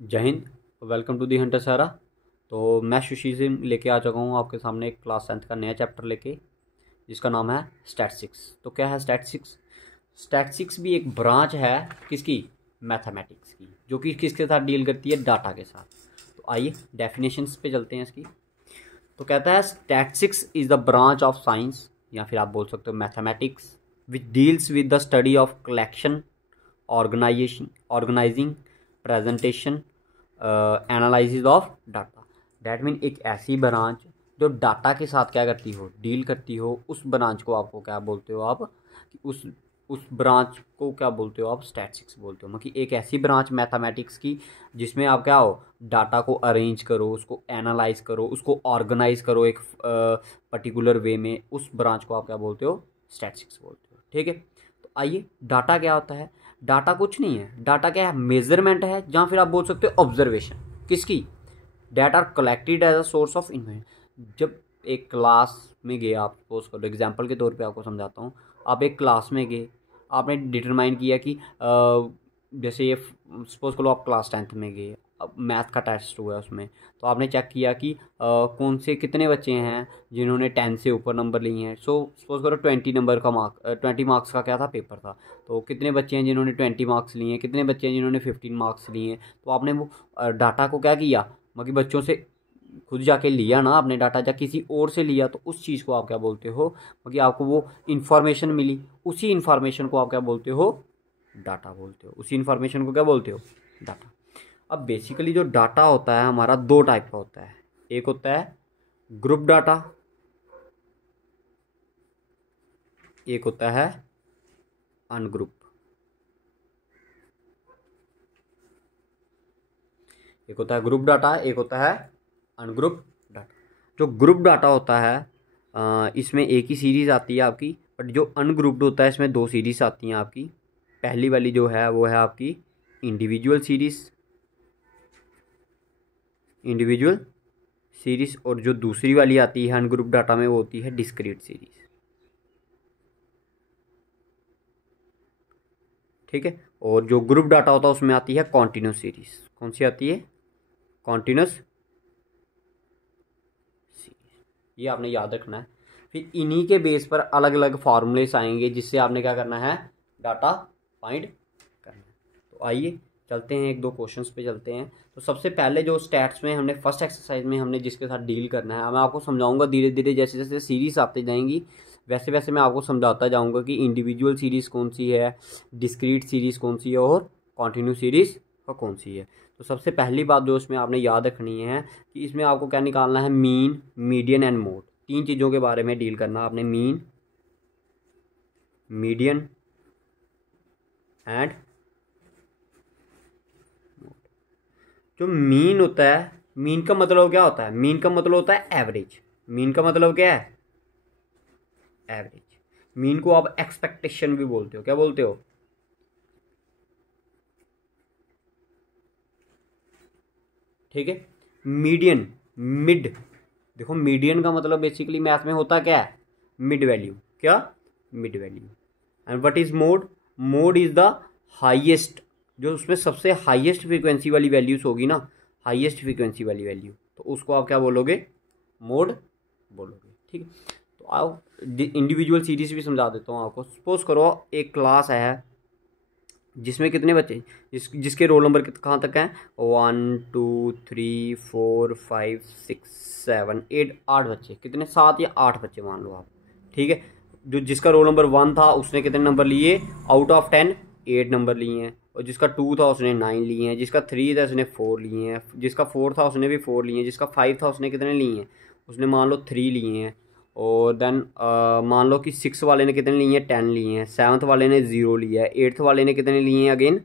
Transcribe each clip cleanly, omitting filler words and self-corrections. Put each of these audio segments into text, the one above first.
जय हिंद। Welcome to the hunter Sara. तो मैं सुशी से लेके आ चुका हूँ आपके सामने एक क्लास 10th का नया चैप्टर लेके, जिसका नाम है स्टैटिस्टिक्स। तो क्या है स्टैटिस्टिक्स? स्टैटिस्टिक्स भी एक ब्रांच है किसकी? मैथमेटिक्स की, जो कि किसके साथ डील करती है? डाटा के साथ। तो आइए डेफिनेशंस पे चलते हैं इसकी। तो कहता है statistics is the branch of science, या फिर आप बोल सकते हो mathematics, which deals with the study of collection, organising, presentation, analysis of data. That mean एक ऐसी ब्रांच जो डाटा के साथ क्या करती हो? डील करती हो। उस ब्रांच को आपको क्या बोलते हो आप? कि उस ब्रांच को क्या बोलते हो आप? स्टैटिस्टिक्स बोलते हो। मतलब एक ऐसी ब्रांच मैथमेटिक्स की जिसमें आप क्या हो? डाटा को अरेंज करो, उसको एनालाइज करो, उसको ऑर्गेनाइज करो एक पर्टिकुलर वे में। उस ब्रांच को आप क्या बोलते हो? स्टैटिस्टिक्स बोलते हो। ठीक है। तो आइए, डाटा क्या होता है? डाटा कुछ नहीं है। डाटा क्या है? मेजरमेंट है, या फिर आप बोल सकते हो ऑब्जर्वेशन। किसकी? Data are collected as a source of information. जब एक क्लास में गए आप, सपोज करो एग्जांपल के तौर पे आपको समझाता हूँ। आप एक क्लास में गए, आपने डिटरमाइन किया कि जैसे ये सपोज करो आप क्लास 10th में गए, अब मैथ का टेस्ट हुआ है उसमें। तो आपने चेक किया कि कौन से कितने बच्चे हैं जिन्होंने 10 से ऊपर नंबर लिए हैं। सो सपोज करो 20 नंबर का 20 मार्क्स का क्या था? पेपर था। तो कितने बच्चे हैं जिन्होंने 20 मार्क्स लिए हैं, कितने बच्चे हैं जिन्होंने 15 मार्क्स लिए हैं? तो आपने वो डाटा को क्या किया? मतलब बच्चों से खुद जाके लिया ना आपने डाटा, या किसी और से लिया, तो उस चीज़ को आप क्या बोलते हो? मतलब आपको वो इन्फॉर्मेशन मिली, उसी इन्फॉर्मेशन को आप क्या बोलते हो? डाटा बोलते हो। उसी इन्फॉर्मेशन को क्या बोलते हो? डाटा। अब बेसिकली जो डाटा होता है हमारा दो टाइप का होता है। एक होता है ग्रुप डाटा, एक होता है अनग्रुप। एक होता है ग्रुप डाटा, एक होता है अनग्रुप डाटा। जो ग्रुप डाटा होता है इसमें एक ही सीरीज़ आती है आपकी, बट जो अनग्रुप्ड होता है इसमें दो सीरीज़ आती हैं आपकी। पहली वाली जो है वो है आपकी इंडिविजुअल सीरीज़, इंडिविजुअल सीरीज़। और जो दूसरी वाली आती है अनग्रुप डाटा में, वो होती है डिस्क्रीट सीरीज़। ठीक है। और जो ग्रुप डाटा होता है उसमें आती है कॉन्टिन्यूस सीरीज़। कौन सी आती है? कॉन्टिन्यूस। ये आपने याद रखना है। फिर इन्हीं के बेस पर अलग अलग फार्मूलेस आएंगे, जिससे आपने क्या करना है? डाटा फाइंड करना है। तो आइए चलते हैं, एक दो क्वेश्चंस पे चलते हैं। तो सबसे पहले जो स्टैट्स में हमने फर्स्ट एक्सरसाइज में हमने जिसके साथ डील करना है, मैं आपको समझाऊंगा धीरे धीरे, जैसे जैसे सीरीज आती जाएंगी वैसे वैसे मैं आपको समझाता जाऊंगा कि इंडिविजुअल सीरीज़ कौन सी है, डिस्क्रीट सीरीज़ कौन सी है, और कॉन्टिन्यूस सीरीज़ कौन सी है। तो सबसे पहली बात जो इसमें आपने याद रखनी है कि इसमें आपको क्या निकालना है? Mean, median and mode. तीन चीज़ों के बारे में डील करना आपने। Mean, median and mode. जो मीन होता है, मीन का मतलब क्या होता है? मीन का मतलब होता है एवरेज। मीन का मतलब क्या है? एवरेज। मीन को आप एक्सपेक्टेशन भी बोलते हो। क्या बोलते हो? ठीक है। Median, mid. देखो मीडियन का मतलब बेसिकली मैथ में होता क्या है? Mid value. क्या? Mid value. And what is mode? Mode is the highest, जो उसमें सबसे हाईएस्ट फ्रीक्वेंसी वाली वैल्यूज होगी ना, हाईएस्ट फ्रीक्वेंसी वाली वैल्यू, तो उसको आप क्या बोलोगे? मोड बोलोगे। ठीक है। तो आओ इंडिविजुअल सीरीज भी समझा देता हूँ आपको। सपोज करो एक क्लास है जिसमें कितने बच्चे, जिसके रोल नंबर कहाँ तक हैं? 1 2 3 4 5 6 7 8, 8 बच्चे। कितने? 7 या 8 बच्चे मान लो आप। ठीक है। जो जिसका रोल नंबर 1 था उसने कितने नंबर लिए? आउट ऑफ 10 8 नंबर लिए हैं। और जिसका 2 था उसने 9 लिए हैं। जिसका 3 था उसने 4 लिए हैं। जिसका 4 था उसने भी 4 लिए हैं। जिसका 5 था उसने कितने लिए हैं? उसने मान लो 3 लिए हैं। और देन मान लो कि 6 वाले ने कितने लिए हैं? 10 लिए हैं। 7th वाले ने 0 लिया है। 8th वाले ने कितने लिए हैं? अगेन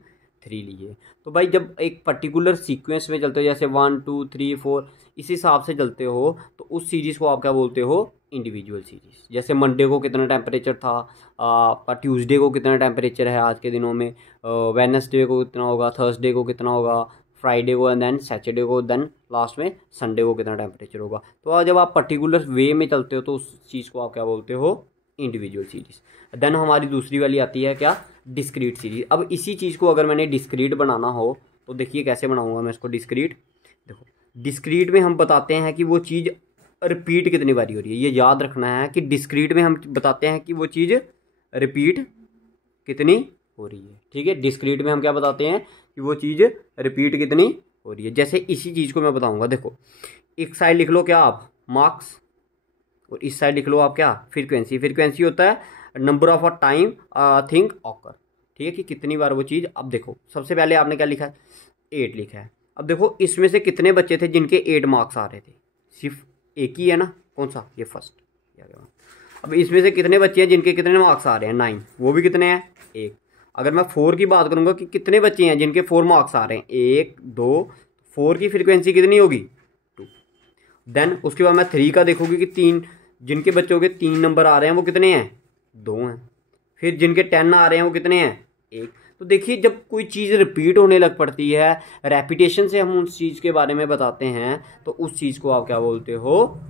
3 लिए। तो भाई जब एक पर्टिकुलर सीक्वेंस में चलते हो, जैसे 1 2 3 4, इस हिसाब से चलते हो, तो उस सीरीज़ को आप क्या बोलते हो? Individual series. जैसे मंडे को कितना टेम्परेचर था आपका, ट्यूसडे को कितना टेम्परेचर है आज के दिनों में, वेडनेसडे को कितना होगा, थर्सडे को कितना होगा, फ्राइडे को, एंड देन सैटरडे को, देन लास्ट में संडे को कितना टेम्परेचर होगा। तो जब आप पर्टिकुलर वे में चलते हो तो उस चीज़ को आप क्या बोलते हो? Individual series. देन हमारी दूसरी वाली आती है क्या? Discrete series. अब इसी चीज़ को अगर मैंने डिस्क्रीट बनाना हो तो देखिए कैसे बनाऊंगा मैं इसको डिस्क्रीट। देखो डिस्क्रीट में हम बताते हैं कि वो चीज़ रिपीट कितनी बारी हो रही है, ये याद रखना है कि डिस्क्रीट में हम बताते हैं कि वो चीज़ रिपीट कितनी हो रही है। ठीक है, डिस्क्रीट में हम क्या बताते हैं कि वो चीज़ रिपीट कितनी हो रही है। जैसे इसी चीज़ को मैं बताऊंगा, देखो एक साइड लिख लो क्या आप मार्क्स, और इस साइड लिख लो आप क्या फ्रीक्वेंसी। फ्रीक्वेंसी होता है number of a time thing occur. ठीक है, कि कितनी बार वो चीज़। अब देखो सबसे पहले आपने क्या लिखा है, 8 लिखा है। अब देखो इसमें से कितने बच्चे थे जिनके 8 मार्क्स आ रहे थे, सिर्फ एक ही है ना, कौन सा, ये फर्स्ट। अब इसमें से कितने बच्चे हैं जिनके कितने मार्क्स आ रहे हैं, 9, वो भी कितने हैं, 1। अगर मैं 4 की बात करूंगा कि कितने बच्चे हैं जिनके 4 मार्क्स आ रहे हैं, 1 2, 4 की फ्रीक्वेंसी कितनी होगी, 2। देन उसके बाद मैं 3 का देखूंगी कि 3 जिनके बच्चों के 3 नंबर आ रहे हैं वो कितने हैं, 2 हैं। फिर जिनके 10 आ रहे हैं वो कितने हैं, 1। तो देखिए जब कोई चीज़ रिपीट होने लग पड़ती है, रेपिटेशन से हम उस चीज़ के बारे में बताते हैं, तो उस चीज़ को आप क्या बोलते हो,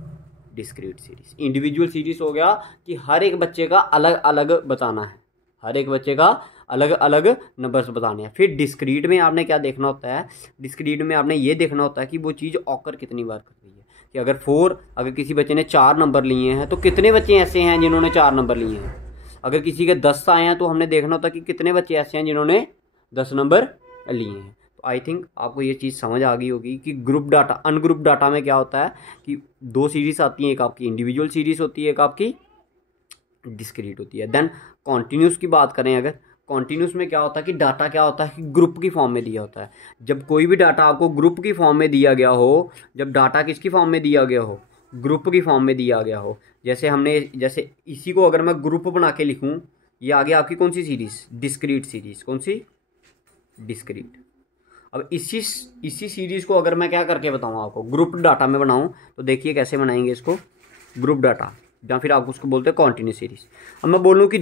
डिस्क्रीट सीरीज। इंडिविजुअल सीरीज हो गया कि हर एक बच्चे का अलग अलग बताना है, हर एक बच्चे का अलग अलग नंबर्स बताने हैं। फिर डिस्क्रीट में आपने क्या देखना होता है, डिस्क्रीट में आपने ये देखना होता है कि वो चीज़ ऑकर कितनी बार कर रही है। कि अगर किसी बच्चे ने 4 नंबर लिए हैं तो कितने बच्चे ऐसे हैं जिन्होंने 4 नंबर लिए हैं। अगर किसी के 10 आए हैं तो हमने देखना होता है कि कितने बच्चे ऐसे हैं जिन्होंने 10 नंबर लिए हैं। आई थिंक आपको ये चीज़ समझ आ गई होगी कि ग्रुप डाटा अनग्रुप डाटा में क्या होता है कि 2 सीरीज आती हैं, एक आपकी इंडिविजुअल सीरीज होती है, एक आपकी डिस्क्रीट होती है। देन कॉन्टिन्यूस की बात करें, अगर कॉन्टिन्यूस में क्या होता है कि डाटा क्या होता है कि ग्रुप की फॉर्म में दिया होता है। जब कोई भी डाटा आपको ग्रुप की फॉर्म में दिया गया हो, जब डाटा किसकी फॉर्म में दिया गया हो, ग्रुप की फॉर्म में दिया गया हो। जैसे इसी को अगर मैं ग्रुप बना के लिखूँ, ये आगे आपकी कौन सी सीरीज, डिस्क्रीट सीरीज। कौन सी, डिस्क्रीट। अब इसी सीरीज़ को अगर मैं क्या करके बताऊँ आपको, ग्रुप डाटा में बनाऊँ, तो देखिए कैसे बनाएंगे इसको, ग्रुप डाटा, या फिर आप उसको बोलते हैं कॉन्टिन्यूस सीरीज। अब मैं बोलूँ कि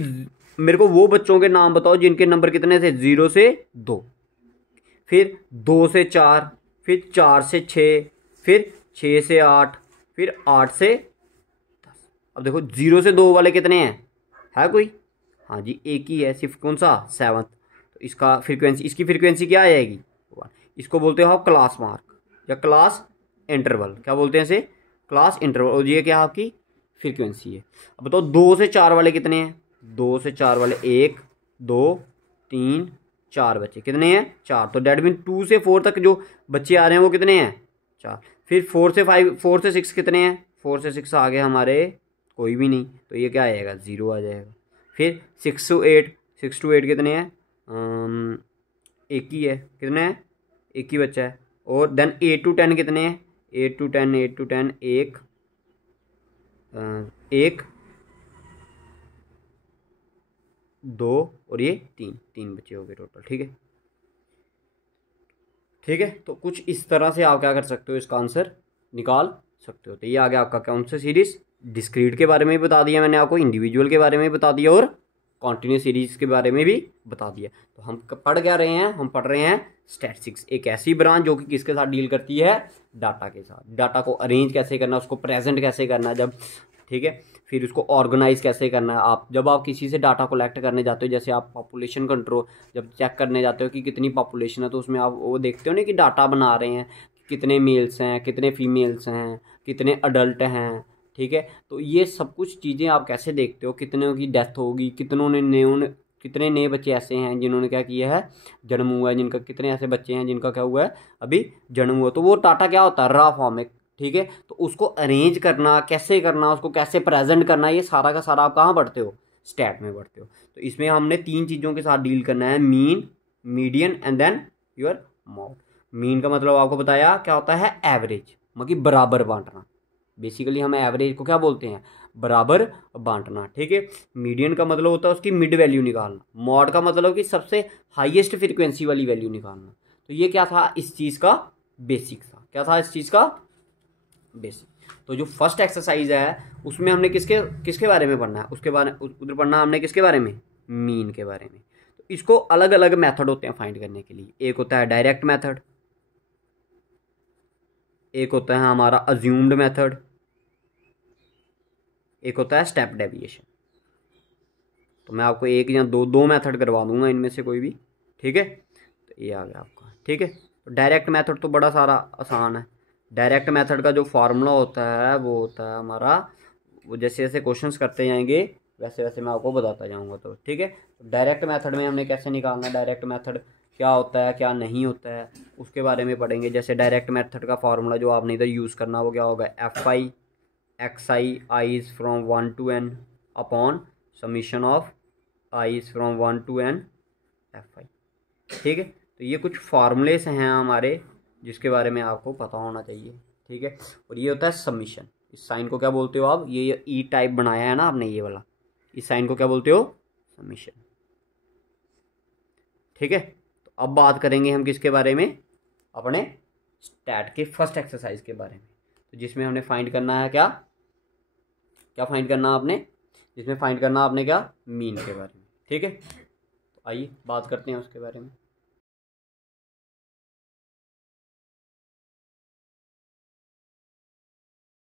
मेरे को वो बच्चों के नाम बताओ जिनके नंबर कितने थे, 0 से 2, फिर 2 से 4, फिर 4 से 6, फिर 6 से 8, फिर 8 से 10। अब देखो 0 से 2 वाले कितने हैं, है कोई, हाँ जी एक ही है, सिर्फ कौन सा, 7th। तो इसकी फ्रीक्वेंसी क्या आ जाएगी, इसको बोलते हो आप क्लास मार्क या क्लास इंटरवल। क्या बोलते हैं इसे, क्लास इंटरवल। और ये क्या आपकी फ्रीक्वेंसी है। अब बताओ 2 से 4 वाले कितने हैं, 2 से 4 वाले 1 2 3 4 बच्चे कितने हैं, 4। तो डेट मीन 2 से 4 तक जो बच्चे आ रहे हैं वो कितने हैं, 4। फिर 4 से 6 कितने हैं, 4 से 6 आ गए हमारे कोई भी नहीं, तो ये क्या आएगा, 0 आ जाएगा। फिर 6 to 8 कितने हैं, एक ही है, कितने हैं, एक ही बच्चा है। और देन 8 to 10 कितने हैं, 8 to 10 एक 2 और ये 3 बच्चे हो गए टोटल। ठीक है, ठीक है। तो कुछ इस तरह से आप क्या कर सकते हो, इसका आंसर निकाल सकते हो। तो ये आ गया आपका कौन सा सीरीज, डिस्क्रीट के बारे में भी बता दिया मैंने आपको, इंडिविजुअल के बारे में भी बता दिया, और कॉन्टिन्यूस सीरीज के बारे में भी बता दिया। तो हम पढ़ क्या रहे हैं, हम पढ़ रहे हैं स्टैटिस्टिक्स, एक ऐसी ब्रांच जो कि किसके साथ डील करती है, डाटा के साथ। डाटा को अरेंज कैसे करना, उसको प्रेजेंट कैसे करना जब, ठीक है, फिर उसको ऑर्गेनाइज कैसे करना है। जब आप किसी से डाटा कलेक्ट करने जाते हो, जैसे आप पॉपुलेशन कंट्रोल जब चेक करने जाते हो कि कितनी पॉपुलेशन है, तो उसमें आप वो देखते हो ना कि डाटा बना रहे हैं, कितने मेल्स हैं, कितने फीमेल्स हैं, कितने अडल्ट हैं। ठीक है, तो ये सब कुछ चीज़ें आप कैसे देखते हो, कितनों की डेथ होगी, कितने नए बच्चे ऐसे हैं जिन्होंने क्या किया है, जन्म हुआ है, जिनका कितने ऐसे बच्चे हैं जिनका क्या हुआ है, अभी जन्म हुआ। तो वो डाटा क्या होता है, रॉ फॉर्म में। ठीक है, तो उसको अरेंज करना कैसे करना, उसको कैसे प्रेजेंट करना, ये सारा का सारा आप कहाँ पढ़ते हो, स्टैट में पढ़ते हो। तो इसमें हमने 3 चीज़ों के साथ डील करना है, mean, median and then your mode. Mean का मतलब आपको बताया क्या होता है, एवरेज, मतलब बराबर बांटना। बेसिकली हम एवरेज को क्या बोलते हैं, बराबर बांटना। ठीक है, मीडियन का मतलब होता है उसकी मिड वैल्यू निकालना। मॉड का मतलब कि सबसे हाईएस्ट फ्रीक्वेंसी वाली वैल्यू निकालना। तो ये क्या था, इस चीज़ का बेसिक था। क्या था इस चीज़ का बेसिक। तो जो फर्स्ट एक्सरसाइज है उसमें हमने किसके बारे में पढ़ना है, उसके बारे उधर पढ़ना हमने किसके बारे में, मीन के बारे में। तो इसको अलग अलग मेथड होते हैं फाइंड करने के लिए। एक होता है डायरेक्ट मेथड, एक होता है हमारा अज्यूम्ड मेथड, एक होता है स्टेप डेविएशन। तो मैं आपको एक या दो मेथड करवा दूंगा इनमें से कोई भी। ठीक है, तो ये आ गया आपका। ठीक है। तो डायरेक्ट मेथड तो बड़ा सारा आसान है। डायरेक्ट मेथड का जो फार्मूला होता है वो होता है हमारा, वो जैसे जैसे क्वेश्चंस करते जाएंगे वैसे वैसे मैं आपको बताता जाऊंगा। तो ठीक है, डायरेक्ट मेथड में हमने कैसे निकालना है, डायरेक्ट मेथड क्या होता है क्या नहीं होता है उसके बारे में पढ़ेंगे। जैसे डायरेक्ट मेथड का फार्मूला जो आपने इधर यूज़ करना वो क्या होगा, F I x I is from 1 to n upon summation of I is from 1 to n F I. ठीक है, तो ये कुछ फार्मूलेस हैं हमारे जिसके बारे में आपको पता होना चाहिए। ठीक है, और ये होता है समीशन। इस साइन को क्या बोलते हो आप, ये ई टाइप बनाया है ना आपने ये वाला, इस साइन को क्या बोलते हो, समीशन। ठीक है, तो अब बात करेंगे हम किसके बारे में, अपने स्टैट के फर्स्ट एक्सरसाइज के बारे में। तो जिसमें हमने फाइंड करना है क्या क्या फाइंड करना आपने, जिसमें फाइंड करना आपने क्या, मीन के बारे में। ठीक है, तो आइए बात करते हैं उसके बारे में।